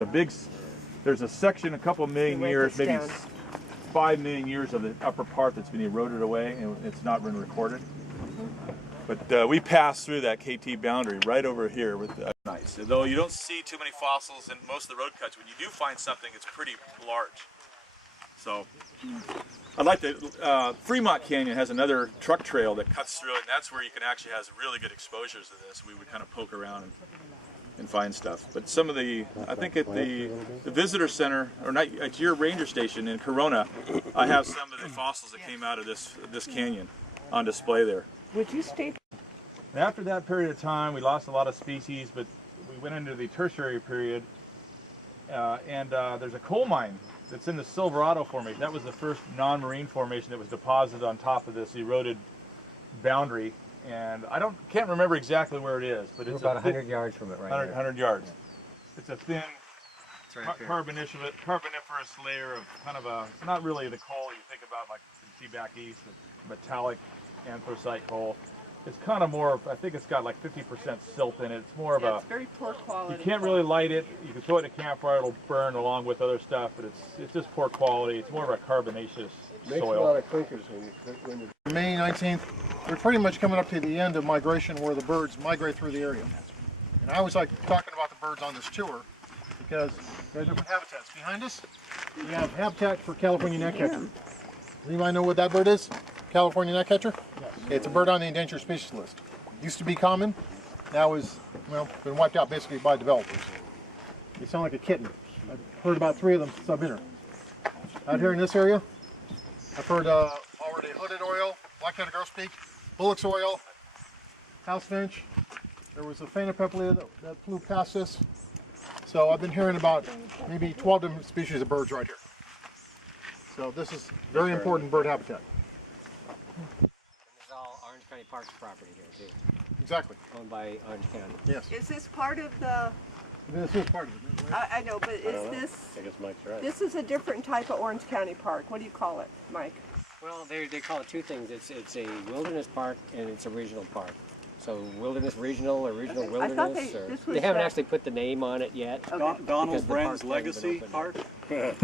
There's a section, a couple million years, maybe 5 million years of the upper part that's been eroded away, and it's not been recorded. But we passed through that KT boundary right over here with nice. Though you don't see too many fossils in most of the road cuts, when you do find something, it's pretty large. So I'd like to, Fremont Canyon has another truck trail that cuts through it, and that's where you can actually have really good exposures to this. We would kind of poke around and find stuff. But some of the, I think at the visitor center, or not, at your ranger station in Corona, I have some of the fossils that came out of this canyon on display there. Would you state? After that period of time, we lost a lot of species, but we went into the tertiary period, and there's a coal mine that's in the Silverado Formation. That was the first non-marine formation that was deposited on top of this eroded boundary. And I can't remember exactly where it is, but it's about 100 yards from it, right? 100 yards. It's a thin carboniferous layer of kind of a, it's not really the coal you think about like you see back east, the metallic anthracite coal. It's kind of more of, I think it's got like 50% silt in it. It's more of it's very poor quality. You can't really light it. You can throw it in a campfire, it'll burn along with other stuff, but it's just poor quality. It's more of a carbonaceous soil. Makes a lot of clinkers when you May 19th, we're pretty much coming up to the end of migration where the birds migrate through the area. And I always like talking about the birds on this tour because there are different habitats. Behind us, we have habitat for California gnatcatcher. Anybody know what that bird is? California gnatcatcher? Yes. It's a bird on the endangered species list. Used to be common, now is, well, been wiped out basically by developers. They sound like a kitten. I've heard about 3 of them since I've been here. Out here in this area, I've heard already hooded oriole, black-headed grosbeak, bullock's oriole, house finch. There was a phainopepla that flew past this. So I've been hearing about maybe 12 different species of birds right here. So this is very important bird habitat. This is all Orange County Parks property here too. Exactly. Owned by Orange County. Yes. Is this part of the? This is part of it. Right? I know, but is this? I guess Mike's right. This is a different type of Orange County Park. What do you call it, Mike? Well, they call it 2 things. It's a wilderness park and it's a regional park. So wilderness regional or regional wilderness. They haven't actually put the name on it yet. Okay. Donald Brenn's Legacy Park. Yes.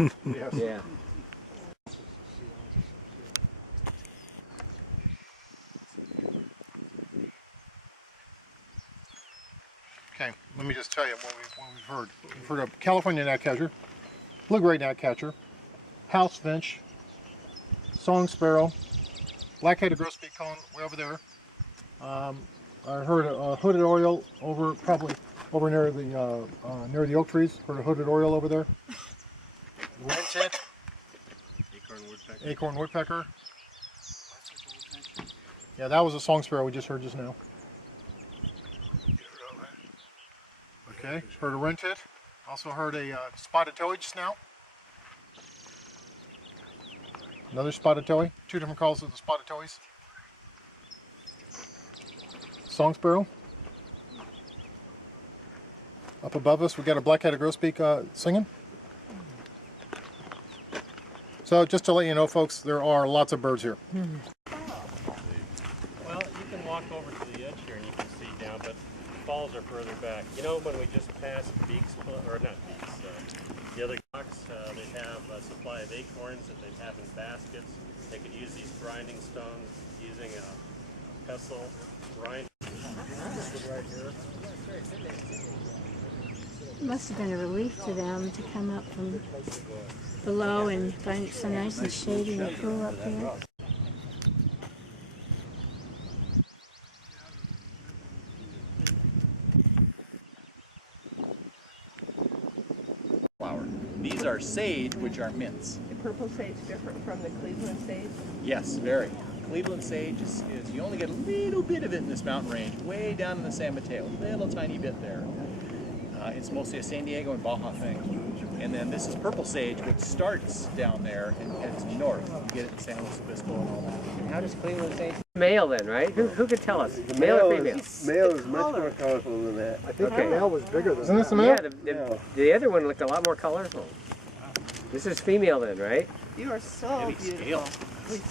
Yeah. Okay, let me just tell you what we've heard. We've heard of California gnatcatcher, blue-gray gnatcatcher, house finch, song sparrow, black-headed grosbeak cone way over there. I heard a hooded oriole probably over near the oak trees. Heard a hooded oriole over there. Wren tit, acorn woodpecker. Yeah, that was a song sparrow we just heard just now. Okay, heard a wren tit. Also heard a spotted towhee just now. Another spotted towhee. 2 different calls of the spotted towhees. Song sparrow. Up above us, we got a black-headed grosbeak singing. So just to let you know, folks, there are lots of birds here. Well, you can walk over to the edge here and you can see down, but falls are further back. You know, when we just passed Beaks, or not Beaks, the other rocks, they have a supply of acorns that they have in baskets. They could use these grinding stones using a pestle grind. It must have been a relief to them to come up from below and find it so nice and shady and cool up here. Flower. These are sage, which are mints. The purple sage different from the Cleveland sage? Yes, very. Cleveland sage is you only get a little bit of it in this mountain range, way down in the San Mateo, little tiny bit there. It's mostly a San Diego and Baja thing. And then this is purple sage, which starts down there and heads north. You get it in San Luis Obispo and all that. And how does Cleveland sage? Male then, right? Who could tell us? The male or female? Male is much more colorful than that. I think the male was bigger than that. Isn't this the male? Yeah, the other one looked a lot more colorful. This is female then, right? You are so beautiful.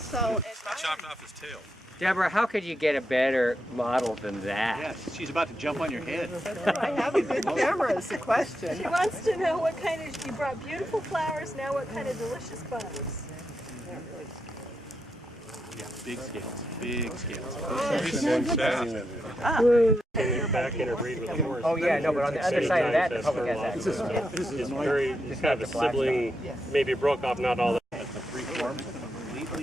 So I chopped off his tail. Deborah, how could you get a better model than that? Yes, she's about to jump on your head. I have a good camera is the question. She wants to know what kind of, you brought beautiful flowers, now what kind of delicious bugs. Yeah, big scales, big scales. You're back interbreed with the horse. Oh yeah, no, but on the other side of that, the public has that. It's very, it's kind of a sibling, maybe it broke off, not all that.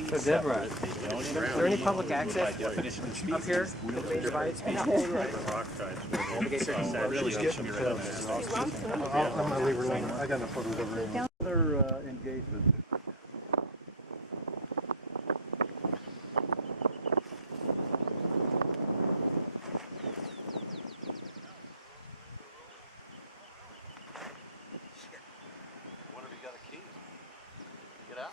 So Deborah, is there any public access up here that may provide speed? I'm gonna leave her alone. I got enough photos of her. Other engagement. What have you got a key? Get out.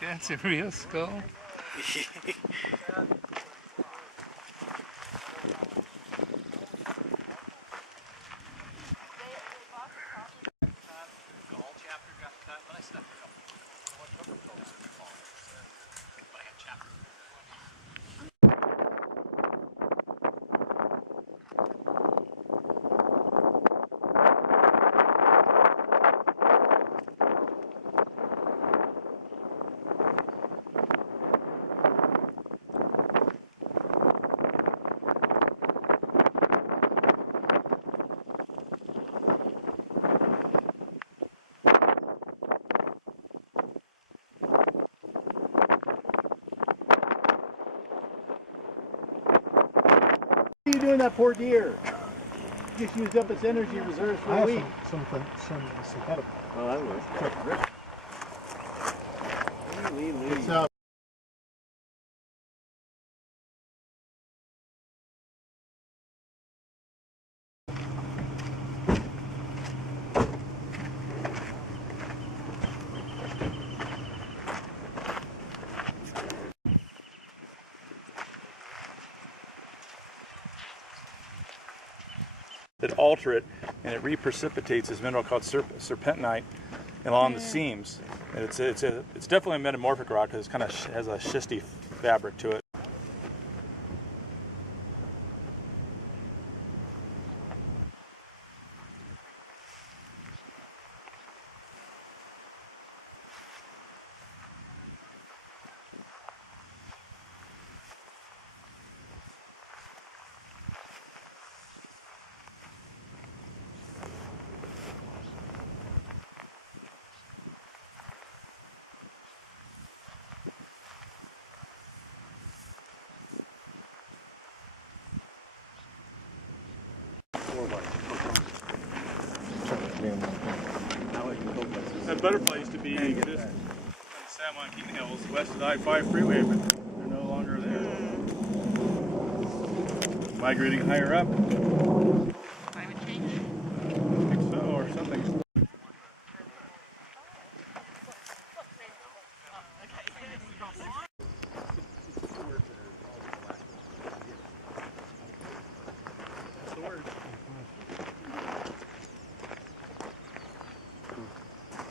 That's a real skull. All chapter got cut, but I stuck a couple. But I had chapter. What are you doing that poor deer? Just used up its energy reserves for a week. Some synthetic. Oh, that works. It's that alter it, and it reprecipitates this mineral called serpentinite along the seams. And it's definitely a metamorphic rock because it kind of has a schisty fabric to it. That butterfly used to be just on the San Joaquin Hills, west of the I-5 freeway, but they're no longer there. Migrating higher up. Climate change? I think so, or something.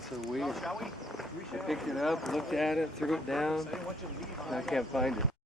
So we picked it up, looked at it, threw it down, and I can't find it.